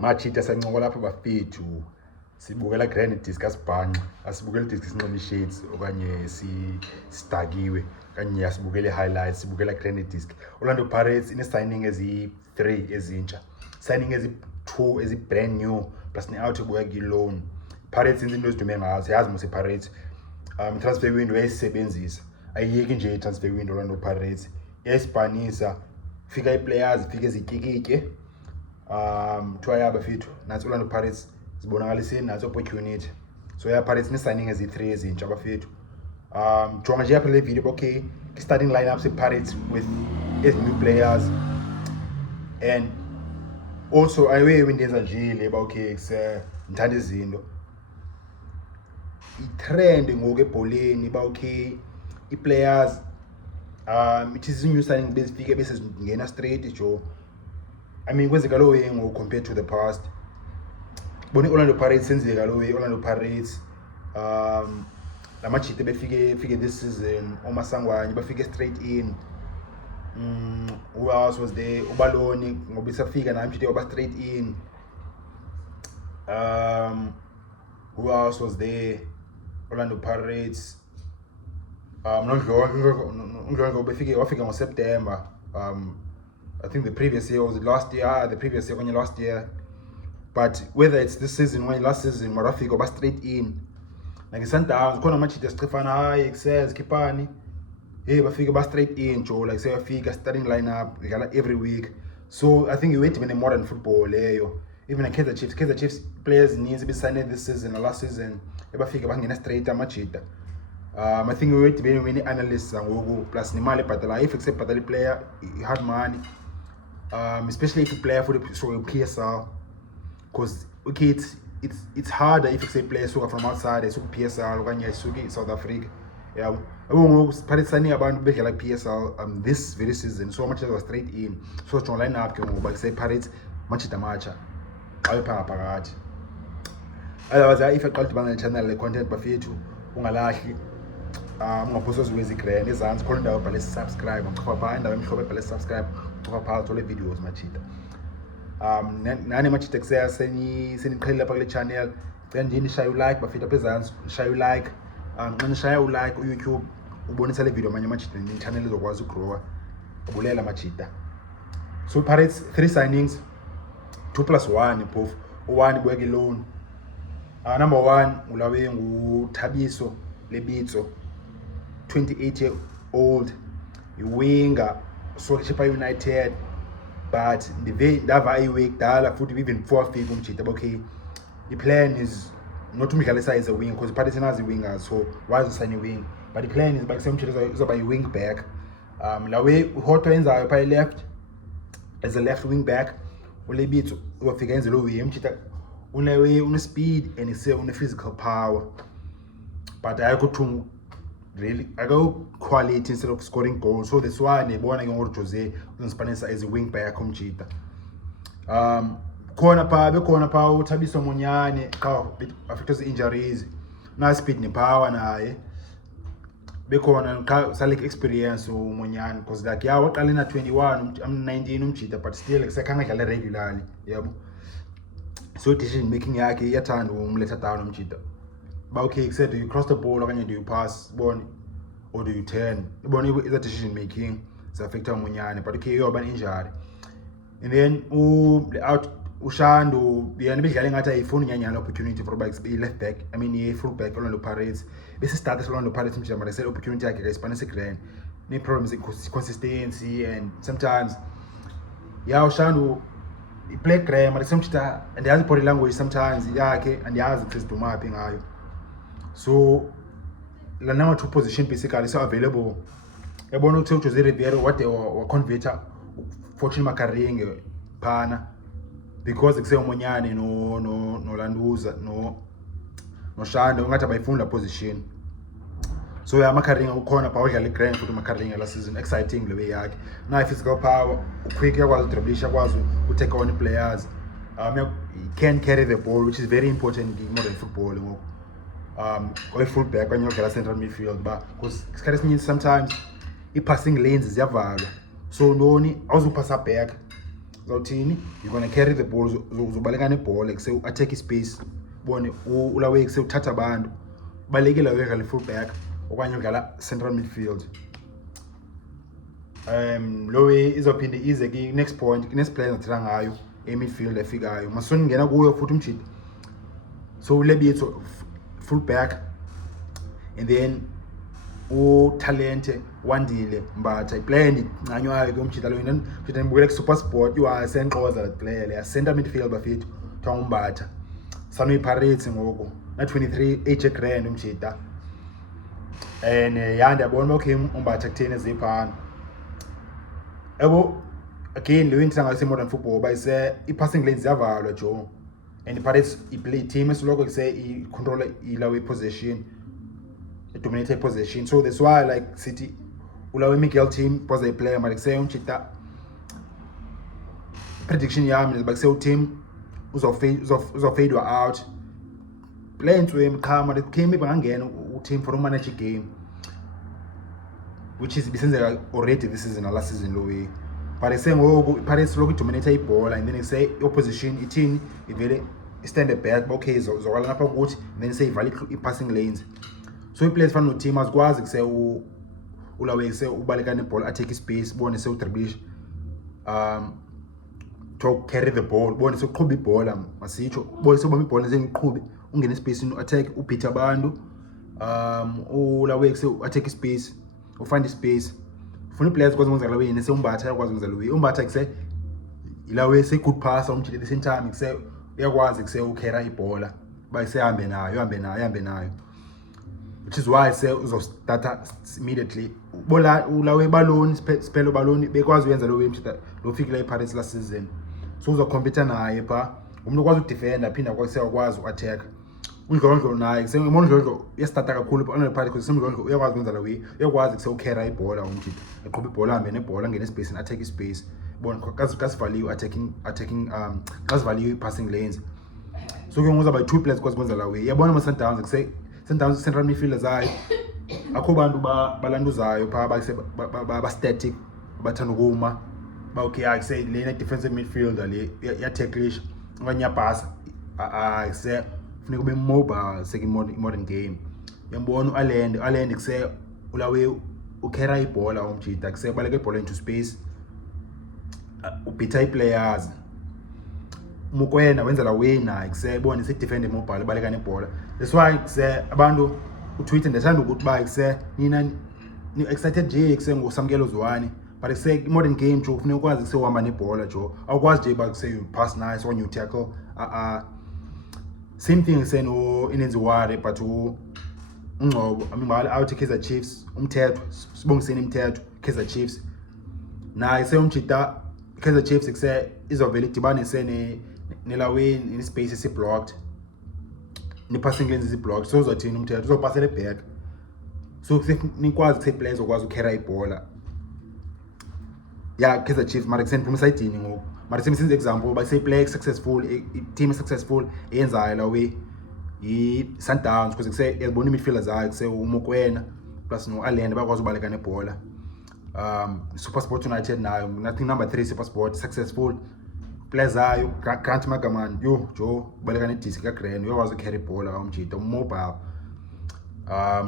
Machita sancokola lapha bafethu sibukela grand disc asibhanqa asibukela disc sinqomi shades okanye sidakiwe kanye asibukele highlights sibukela grand disc. Orlando Pirates ine signing ezi3 ezintsha, signing ezi2 ezi brand new plus ne out ebuya ki loan. Pirates into ezidume ngazo yazi mose Pirates transfer window yayisebenzisa ayiyeki nje transfer window Orlando Pirates yayisibhanisa fika players fika ezikikike twaya bafethu nathi Orlando Pirates zibonakaliseni nathi opportunity. So ya Pirates ne signing ezi3 ezintsha bafethu. Jonga nje apha le video okay starting lineups of Pirates with 8 new players, and also ayiwe windenza nje leba okay ngithanda izinto i-trend ngoku ebholeni ba okay i-players it is new signing bezifike bese ngena straight jo. I mean kwenzeka lo way ngoku compared to the past. Bone Orlando Pirates senzeka lo way Orlando Pirates lamajite befike this season Maswanganyi bafike straight in. Who else was there? Baloni ngoba isafika namjite waba straight in. Who else was there? Orlando Pirates Ndlongo befike wafika ngoSeptember. I think the previous year was last year, the previous year when last year. But whether it's this season when last season marafika waba straight in. Like Sundowns khona machite Stefana high excess Kipani hey bafika ba straight in jo, like say bafika starting lineup every week. So I think you wait when modern football leyo. Even like Kaizer Chiefs players needs to be signed this season or last season ebafika bangena straight amachita. I think we wait when many analysts ngoku plus nimali bhatala if except bhatala player hard money, especially if you play for the PSL, because okay it's harder if you say players who are from outside so PSL okanye isuki South Africa. Yeah, ngoku Pirates signing abantu bedlala PSL this very season, so much was straight in. So strong lineup ke ngoba say Pirates machita macha ayo phakathi. Otherwise if aqala ukubanga channel le content bafethu ungalahli ungaphosa ziwezi grand ezansi khona indawo bhale subscribe ngipha pha indawo emhlophe bhale subscribe ngipha pha uthola videos machita. Nani machita kusaya seniqhelile lapha kule channel cela nje nishaye like bafethu apha ezansi nishaye like nxa nishaya like YouTube ubonisa le video manje machita ni channel izokwazi ugrow ubulela machita. So Pirates 3 signings 2+1 both. One buya loan. Number 1 ulawe Thabiso Lebitso, 28-year-old winger so Chippa United, but the dava iweek dala futhi even 4 feet umjita. Okay, the plan is not to Michalisa as a wing because Pirates has a winger, so why is the signing wing? But the plan is back some is by wing back. Lawe Hotto enza by left as a left wing back. Lebitso wafika enze lo way umjita une speed and une physical power, but I go to really I go quality instead of scoring goals. So that's why nebona ke Jose unispanisa as a wing back umjita. Khona pa Thabiso Monyane ka affected injuries na speed ne power naye bekhona select experience uMonyane because like yeah waqala na 21 I'm 19 umjita, but still sekhanga dlala regularly yabo. So decision making yakhe iyathanda umletha down umjita. Ba okay said do you cross the ball okanye do you pass bone or do you turn ibona is a decision making so affect uMonyane, but okay yoba injury. And then out Ushando yena bedlala ngathi ayifuni nyanyana opportunity for backs be left back, I mean ye full back Orlando Pirates bese start Orlando Pirates mjita mara sel opportunity yakhe ka Spanish grand ne problems in consistency and sometimes yeah Ushando play grand mara sometimes and yazi body language sometimes yakhe and yazi Chris Dumapi ngayo. So la number 2 position basically so available yabona ukuthi Jose Riveiro what they were converter Fortune Makaringe phana because kuse uMonyane no Landuza no Shando ungathi abayifunda position. So ya Makaringa ukhona pa udlala grand futhi Makaringa last season exciting le way yakhe na physical power quick yakwazi dribble yakwazi take on players. He can carry the ball, which is very important in modern football ngoku. Or full back when you get central midfield, but because it means sometimes passing lanes ziyavalwa, so noni awuzupasa back uzawuthini, you're gonna carry the ball, uzobaleka nebhola kuse u-attack ispace, bone ulawe kuse uthatha abantu, balekile udlala full back okanye udlala central midfield. Lo way izophinde ize ki next point, next player engathela ngayo midfield efikayo, masongena kuyo futhi umjida. So Lebitso full back, and then Thalente Mbatha iplayer endincanywayo ke umjida lo yena mjida ndibukele ku SuperSport senxoza that player le center midfield bafethu kuthiwa Mbatha Sunway Pirates ngoku na 23 age grand umjida, and ndiyabona okay Mbatha kutheni eziphana ebo. Again, le into ngase modern football bayise i-passing lanes ziyavalwa jo, and i-Pirates i-play team esoloko kuse i-control ilawe possession, i-dominate possession. So that's why like City ulawe Miguel team was a player but kuse umchita prediction yami is bakuse u-team uzofade out play into him kama the came bangangena u-team for manage game, which is bisenzeka already this season or last season lo way. But I say ngoku Paris lokhu dominate ibhola, and then I say opposition ithini ivele stand back okay zokwala lapha ukuthi, and then say ivale i-passing lanes. So i-players fana no-team azikwazi kuse ulawe kuse ubaleka nebhola atake ispace, bone se udribble to carry the ball, bone se uqhuba ibhola masitsho, bone se ubamba ibhola njengoqhubi ungena ispace attack upitha abantu, ulawe kuse atake ispace ufind ispace. Funa players kwazi ukwenza lawe yena seUmbatha yakwazi ukwenza lawe. uMbatha kuse ilawe se good passer umjile at the same time kuse uyakwazi kuse ukhera ibhola bayisehambe nayo, which is why se uzostata immediately. Bola ulawe Baloni Siphelo Baloni bekwazi ukwenza lo mjita lo fikile ePirates last season, so uzocompete naye pha umuntu okwazi udefender phinda kwakwazi uattack. Undlondlo naye kuse uMondlondlo uyastata kakhulu pha ePirates because uMondlondlo uyakwazi ukwenza lo way, uyakwazi kuse ukhera ibhola umjita eqhuba ibhola hambe nebhola ngene space and attack space, bona kasivaliwe attacking kasivaliwe passing lanes. So ke ngozaba two players kwazi ukwenza lo way. Yabona ama Sundowns kuse Sundowns central midfielders zayo akho bantu balanduzayo pha ba static bathanda ukuma ba okay akuse lena defensive midfielder le ya tacklish okanye yabhasa akuse funeka ube mobile seki modern game. Yambona uAlend kuse ulawe ukhera ibhola umjida kuse baleka ibhola into space, ubitha players Mukwena wenza la wena kuse bone se defend mobile baleka nebhola. That's why kuse abantu utweet ndethanda ukuthi ba kuse nina ni excited nje kuse ngosamkelo zwane, but kuse modern game jo kufuneka ukwazi kuse uhamba nebhola jo, awukwazi nje ba kuse you pass nice or you tackle same thing kuse no inenziware but ungcobo amibala out Kaizer Chiefs umthetho sibongiseni imithetho Kaizer Chiefs naye seyumjida Kaizer Chiefs kuse izovela idibanise nelawe in space is blocked, ni passing lanes is blocked, so uzothini umthetho uzopasela back, so nikwazi kuse players okwazi ukhera ibhola ya Kaizer Chiefs. Mara kuse niphuma sayidini ngoku, mara senze example ba say player successful team successful eyenzayo la way i-Sundowns because kuse yabona midfielders zayo kuse uMokwena plus noAlend bakwazi ubaleka nebhola. SuperSport United nayo nothing number 3 SuperSport successful players zayo Grant Magaman yo jo baleka nedisc ka grand uyakwazi ucarry ibhola umjida mobile.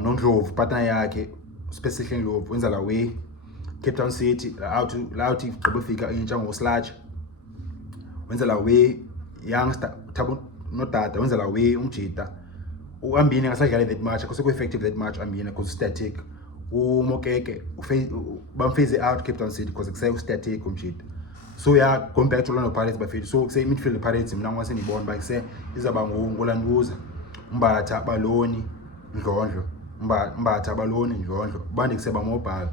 Nondlovu partner yakhe specifically Ndlovu wenza la way Cape Town City out igqiba fika intsha ngoSludge wenza la way youngster Thabo nodada wenza la way umjida uambini ngasadlala that match akuse effective that match ambini because static. Umokeke bamphase out Cape Town City because kuse static umjida. So yeah, going back to Orlando Pirates bafethu, so kuse midfield Pirates mina ngwase nibona ba kuse izaba ngolanduza Mbatha Baloni Ndlondlo Mbatha Baloni Ndlondlo bandi kuse ba mobile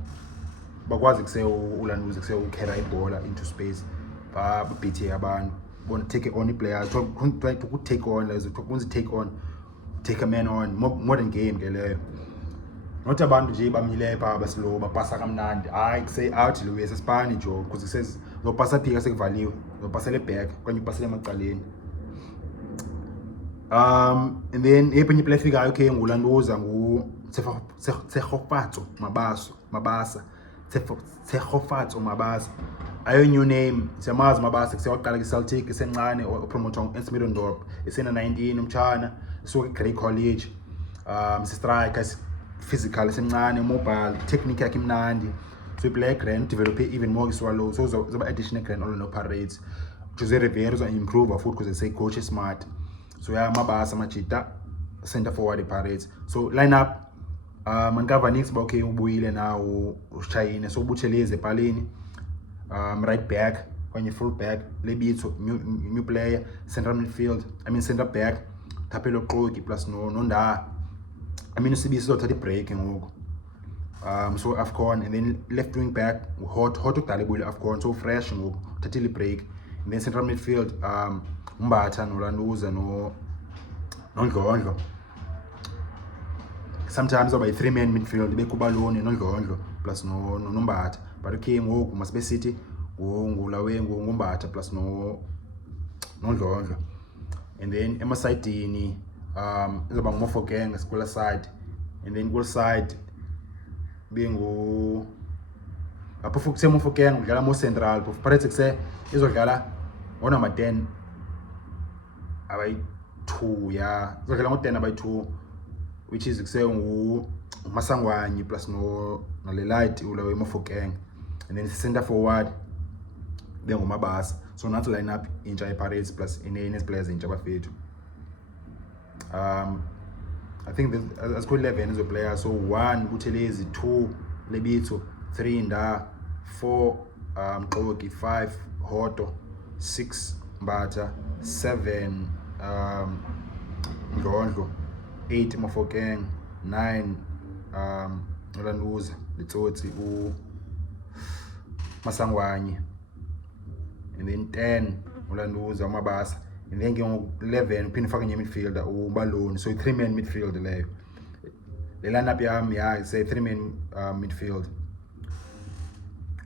bakwazi kuse ulanduza kuse ukhera ibhola into space ba beat abantu bona take on players to take on take a man on modern game ke leyo, not abantu nje bamile pha baslow bapasa kamnandi hayi kuse out lo wesipani jo because it says uzopasa phika sekuvaliwe uzopasele back okanye upasele emacaleni. And then epenye play fika okay ngulanduza ngu Tshegofatso Mabasa Tshegofatso Mabasa. Ayo new name, siyamazi Mabasa kusiyaqala ku-Celtic isencane opromoter eSmidondorp isena 19 umtshana suka eGrey College. Si-striker physical esencane mobile technique yakhe imnandi. So i-play grand develop even more Swallows, so zoba additional grand all no parades. Jose Riveiro is improve futhi because they say coach is smart. So yeah, Mabasa Machita center forward parades. So lineup Mankava Nix okay ubuyile now ushayine so Buthelezi Baloni, right back kwenye full back Lebitso new player, central midfield center back Thabiso Lebitso plus Nonda Melusi Buthelezi break ngoku. So AFCON, and then left wing back hot ukudala AFCON, so fresh ngoku thathile break. And then central midfield Mbatha noLanduza noNdlondlo. Sometimes over a 3-man midfield Baloni noNdlondlo plus Mbatha, but okay ngoku must be City Mbatha plus noNdlondlo. And then emasidini izoba nguMofokeng school side, and then goal side bingu apho futhi Mofokeng udlala mo central but Patrick izodlala ngo number 10 abayi-2 yeah, izodlala ngo 10 abayi-2, which is Maswanganyi plus Lelite ulawe Mofokeng, and then center forward Mabasa. So not line up intsha Pirates plus ines players intsha bafethu. I think as good 11 is a player. So 1 Buthelezi, 2 Lebitso, 3 Nda, 4 Mqoki, 5 Hoto, 6 Mbatha, 7 Ndlondlo, 8 Mofokeng, 9 Landuza, Litsotsi, Maswanganyi, and then 10 Landuza, Mabasa. And then 11 pinifaka nye midfielder Baloni, so 3-man midfield leyo. The lineup yami it's a 3-man midfield.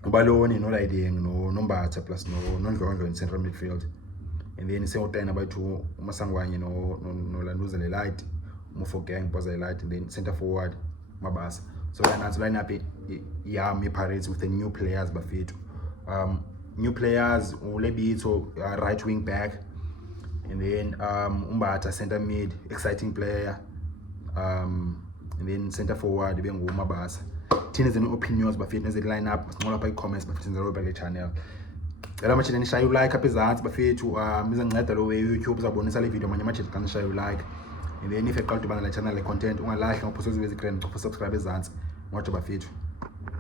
Baloni no Mbatha plus noNdlondlo in central midfield. And then say 10 abayi-2 Maswanganyi noLanduza Lelite, Mofokeng Lelite, and then center forward Mabasa. So that's lineup yami Pirates with the new players bafethu. New players Lebitso right wing back. And then Mbatha center mid, exciting player. And then center forward Mabasa. Thina zeni opinions bafethu neze line up sinqola pha i-comments bafethu nizero le channel. Cela manje nishaye like apha ezantsi bafethu, izonceda lo YouTube uzabonisa le video manje manje xa nishaye like. And then if eqala udibana le channel le content ungalahli ngophosa uzwe izikrem, subscribe ezantsi ngoja bafethu.